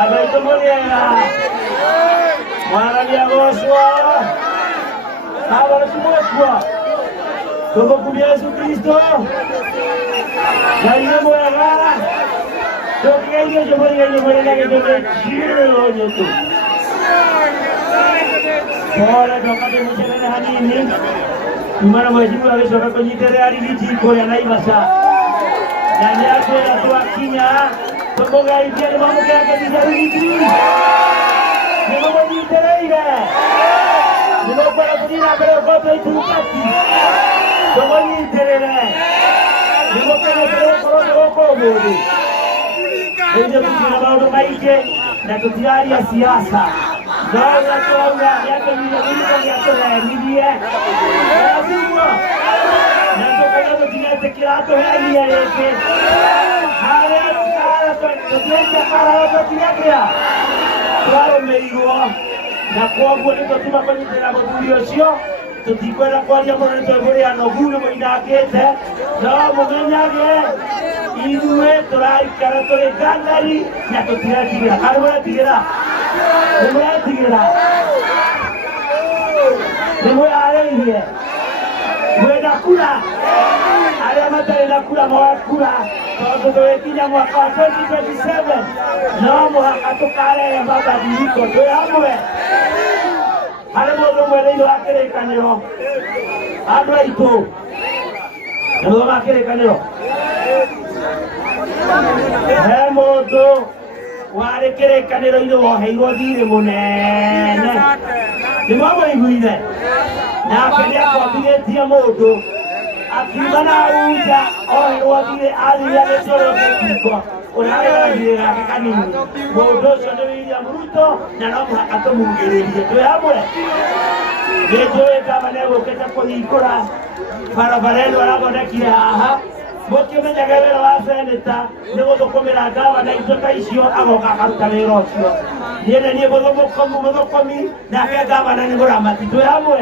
Abeto Moliera. Mwana Goswa. Abara Tumoswa. Tomo Kubia Yesu Kristo. Naiye Moera. Tokiye Jomori Jiro Yotu. Bora dokade mchana hanini. Tumara mwajibu alishoka kwenye tere viti kwa Naivasha. Nani yako ya Kenya. Toboga ikia ni mambo yake viti. Ni mambo ni tere ile. Ni mambo ya kudina kwa kote itukati. Toboga ni tere ile. Ni mambo ya kwa modi. Ndio tunabao maike na tutiari ya siasa. Ndio tunaona yake ni yake ni lazima na ndio tunataka kilato hali yake haya tunataka para tukiakia kwa meirwa na kwa ndio tuma kwenye tena ndio sio tutikwenda kwa jambo linalotolewa na ngune mwinakete na mumenyage iwe turaikara tore gangari na tutiragira harwa tigira Nimwe areirie. Mwenda kula. Aria matari kula mwakula. Tondũ tũgĩkinya mwaka wa 2027 no mũhaka tũkarehe mabadiliko twĩ hamwe. Harĩ mũndũ ũmwe thĩinĩ wa kĩrĩkanĩro. Andũ aitũ. Nĩ mũndũ wa kĩrĩkanĩro. He mũndũ wale kĩrĩkanĩro-inĩ woheirwo thirĩ mũnene. Nĩ mwaiguire na akĩrĩa kwambithĩtie mũndũ akiuma na uja oheirwo thirĩ athianĩtwo gĩko ũrarĩra thirĩ gake kanini. Mũndũ ũcio nĩ William Ruto na no mũhaka tũmugĩrĩrie twĩ hamwe. Nĩnjũĩ gavana egũkĩte kũhingũra barabara ĩno arathondekire haha. Mũkĩmenyaga wĩra wa seneta nĩ gũthũkũmĩra gavana icoka icio agoka akaruta wĩra ũcio. Niĩ mũthũkũmi nake gavana nĩ mũramati twĩ hamwe.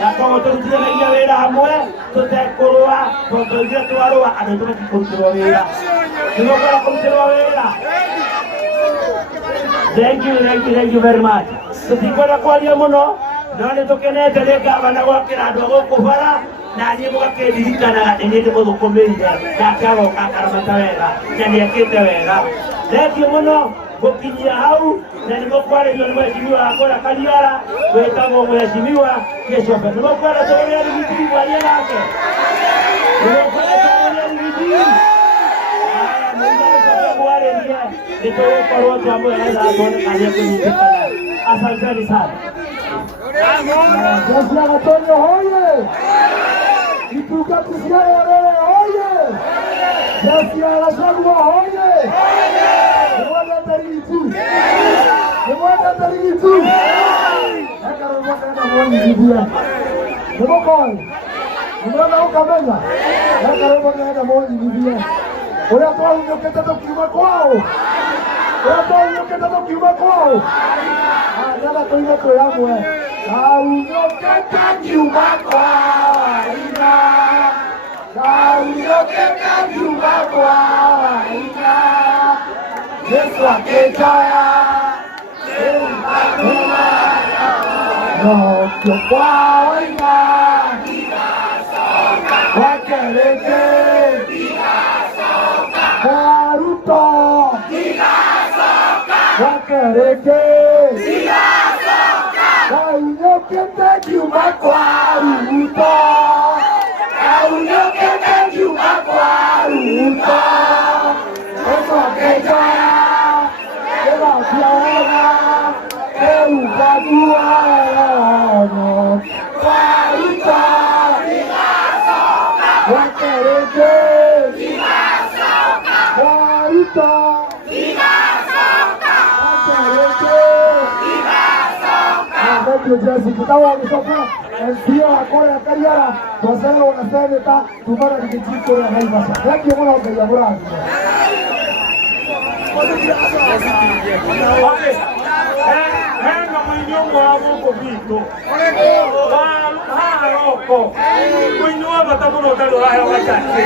Na koguo tũrutithanagia wĩra hamwe tũtekũrũa tondũ tũigire twarũa andũ tũmetikũrutĩrwo wĩra. Nĩmũkwenda kũrutĩrwo wĩra. Thank you very much. Tũtikwenda kwaria mũno no nĩ tũkenete nĩ gavana gwakĩra andũ gũkũ bara. Na niĩ mũgakĩririkanaga nĩ niĩ ndĩmũthũkũmĩire nake agoka akaramata wega na nĩekĩte wega. Thengiũ mũno gũkinyia hau na nĩmũkwarĩrio nĩ mheshimiwa Wangũra Kariara wĩtagwo mheshimiwa Gĩcobe. Nĩmũkwenda tũgũrĩre rigiti mwarie nake. Nĩmũkwenda tũgũrĩre rigiti. Haya mũigana mwarĩrie nĩtũgũkorwo twamwĩra athondekania kũnyitĩkana. Asanteni sana. Jeshi la Gatonyo hoye! Itungati cia Rũrĩrĩ hoye! Jeshi la Gachagua hoye! Nĩmwendete rigiti? Nĩmwendete rigiti? Eka rũmaka ena mwonyithie. Nĩmũkoĩ? Nĩmwenda gũkamenya? Eka rũmaka ena mwonyithie. Ũrĩa twahunyũkĩte tũkiuma kwao? Ũrĩa twahunyũkĩte tũkiuma kwao? Nĩgetha tũige twĩ hamwe. Naunyũkĩte ngiuma kwao ina. Naunyũkĩte ngiuma kwao ina. Yesu akĩnjoya. Rĩu ngakũra. Nokio kwao ina. Gwake rĩngĩ. Kwa Ruto. Gwake rĩngĩ. Naunyũkĩte ngiuma kwa Ruto. Naunyũkĩte ngiuma kwa Ruto. Yesu akĩnjoya. Gĩgakia wega. Rĩu ngaguoya. Kwa Ruto. Gwake rĩngĩ. Kwa Ruto. Thank you, Jesse. Kitawa Gĩcobe, MCA wa Korea Kariara, twacererwo na seneta tumana Rigiji kũrĩa Naivasha. Thank you mũno, Ngai amũrathime. Hena mũinĩ ũmwe wa gũkũ gwitũ haha roko mũinĩ wa bata mũno ũtarĩ ũraheo gacakĩ.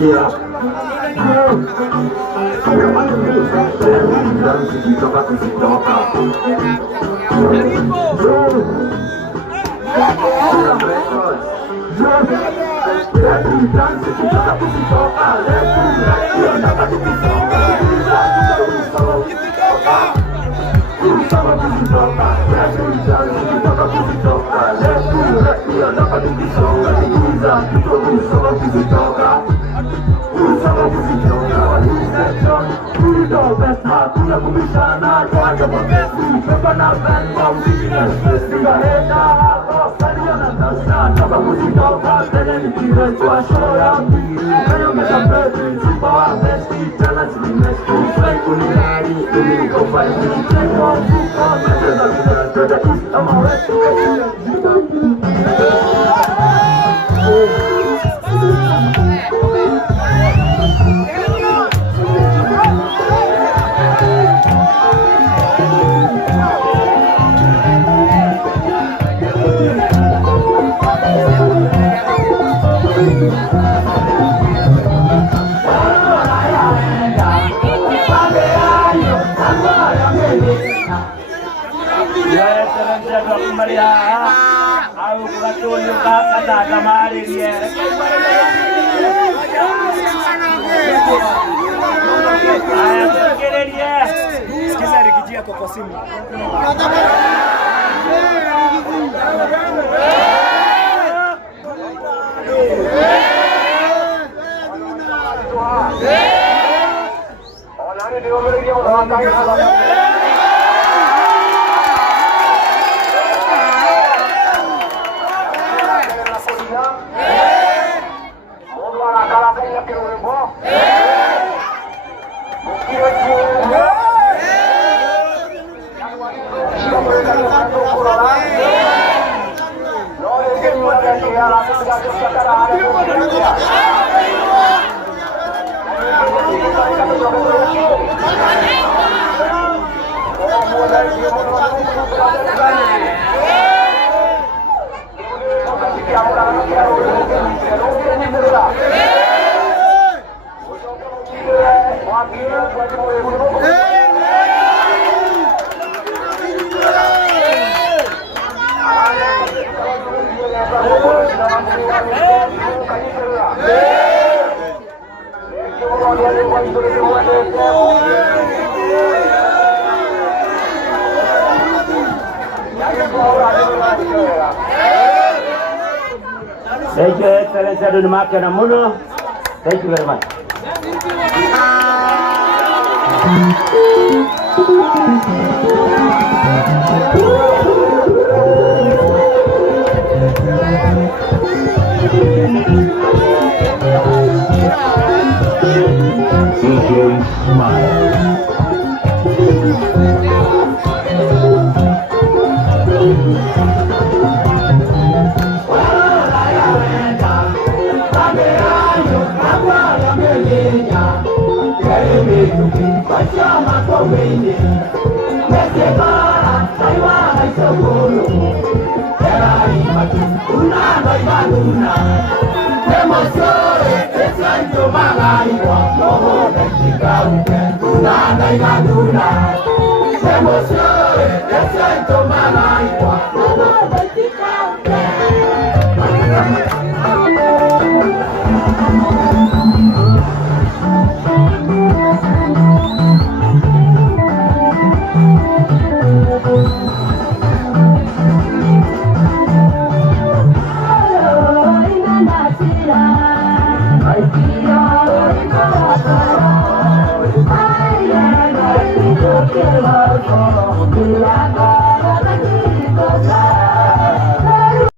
Yeah. Sikiza Rigiji yako kwa simu. Thank you, Excellency Adun Makena Muno. Thank you very much. DJ Smile. Quiero